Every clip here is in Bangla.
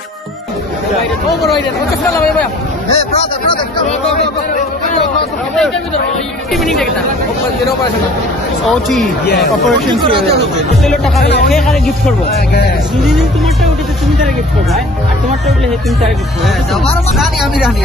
Overrated. What the hell are you? Hey, brother. OT, yeah. Operation Theater. gift করব যদি তোমারটা উঠে তুমি তারে গিফট করবে আর তোমারটা উঠলে তুমি তারে গিফট করবে আমার রানী আমি রানী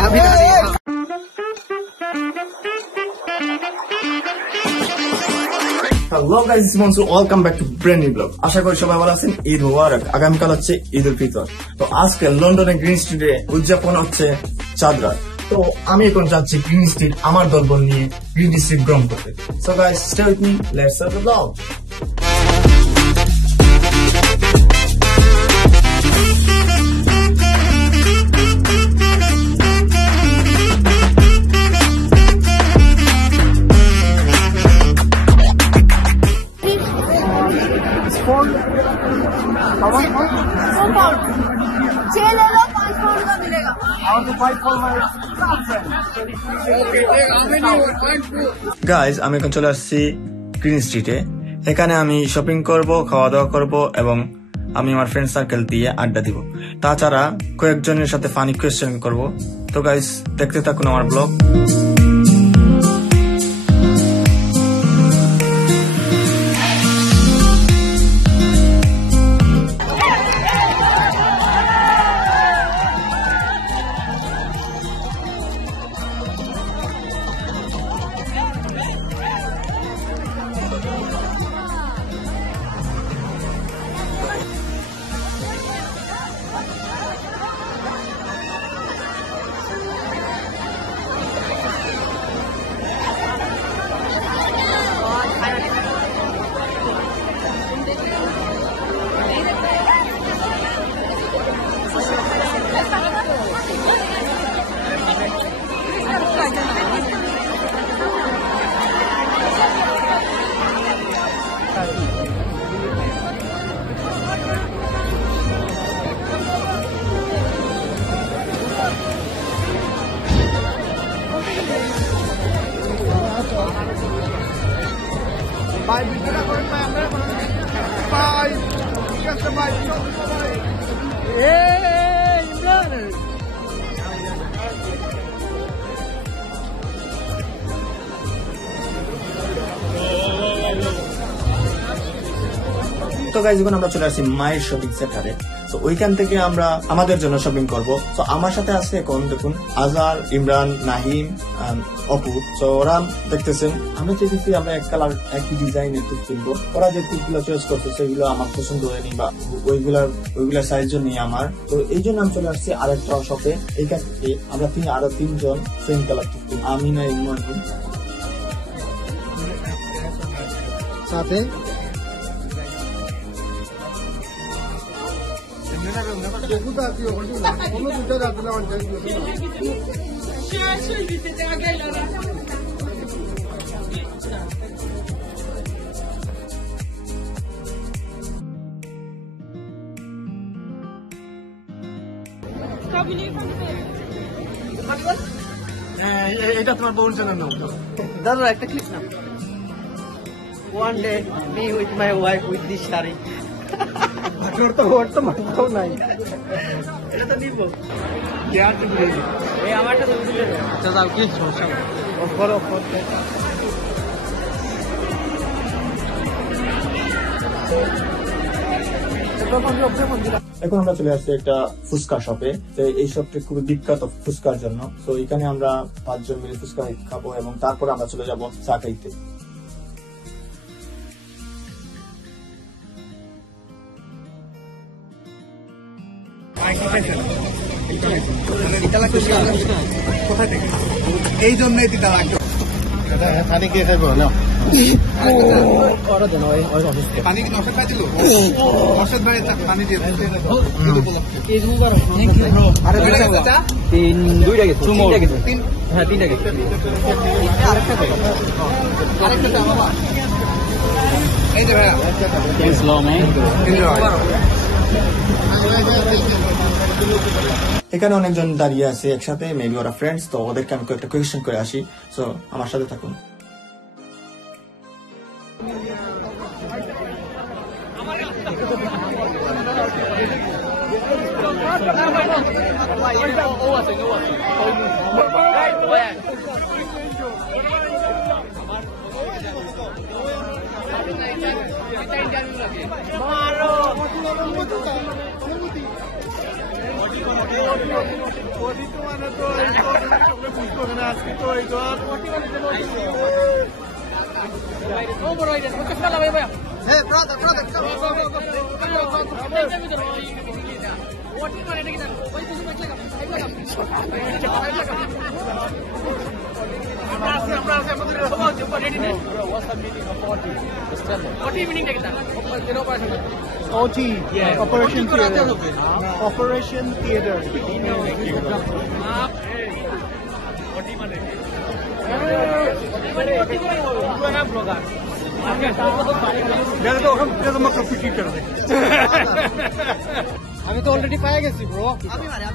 Hello guys, it's Monsu. Welcome back to brand new vlog. আশা করি সবাই ভালো আছেন। ঈদ মুবারক। আগামীকাল হচ্ছে ঈদ উল ফিতর। তো আজকে লন্ডনের গ্রিন স্ট্রিটে উদযাপন হচ্ছে চাঁদ রাত। তো আমি এখন যাচ্ছি গ্রিন স্ট্রিট আমার দলবল নিয়ে গ্রিন স্ট্রিট ভ্রমণ করতে। So guys, stay with me. Let's start the vlog. Guys আমি এখন চলে আসছি গ্রিন স্ট্রিটে। এখানে আমি শপিং করব, খাওয়া দাওয়া করব এবং আমি আমার ফ্রেন্ড সার্কেল দিয়ে আড্ডা দিব। তাছাড়া কয়েকজনের সাথে ফানি কোয়েশ্চেন করব। তো গাইজ দেখতে থাকুন আমার ব্লগ। তো গাইজ এখন আমরা চলে আসছি মায়ের শপিং সেন্টারে। তো ওইখান থেকে আমরা আমাদের জন্য শপিং করব। তো আমার সাথে আছে এখন দেখুন আজহার, ইমরান, নাহিম, অপু। তো ওরা দেখতেছেন আমরা চেয়েছি আমরা এক কালার একই ডিজাইনের টুপ কিনবো। ওরা যে টুপগুলো চয়েস করছে সেগুলো আমার পছন্দ হয়নি বা ওইগুলার সাইজ নিয়ে আমার। তো এই জন্য আমি চলে আসছি আরেকটা শপে। এইখান থেকে আমরা আরো তিনজন সেম কালার টুপ কিনবো। আমি না ইমরান সাথে এটা তোমার বোন চ্যানেল নাও দাদা একটা ক্লিক না one day me with my wife with this sari ওর তো মাথাও নাই এটা তো নিব আমারটা তো দিলে আচ্ছা যাও কি সমস্যা এখন আমরা চলে আসছি একটা ফুচকা শপে। এই শপটি খুবই বিখ্যাত ফুচকার জন্য। তো এখানে আমরা 5 জন মিলে ফুচকা খাবো এবং তারপর আমরা চলে যাব চা খাইতে। এই জন্যই দিতে লাগবে পানি কে খাইবো না পানি কি নষ্ট খাইছিল নষ্ট ভাই পানি দিয়ে দুইটা গেছে তিনটা গেছে হ্যাঁ তিনটা গেছে আরেকটা বাবা এই যে ভাই এখানে অনেকজন দাঁড়িয়ে আছে একসাথে, মেবি ওরা ফ্রেন্ডস। তো ওদেরকে আমি কয়েকটা কোয়েশ্চেন করে আসি। সো আমার সাথে থাকুন। Hey, brother, come. OT, yeah. Operation Theater. Operation Theater. আমি তো অলরেডি পায়ে গেছি ব্রো। আমি মারি।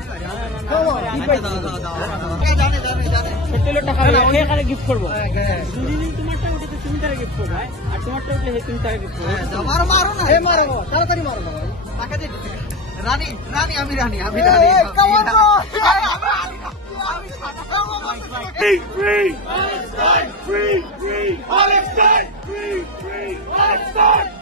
জানে গিফট করবো। তুমি তারে গিফট করবে আর তোমারটা উঠলে তুমি তারে গিফট করবে। মারো না। মারো তাড়াতাড়ি মারো না ভাই। টাকা দিয়ে রানী আমি রানী। Free! Palestine! Free! Palestine!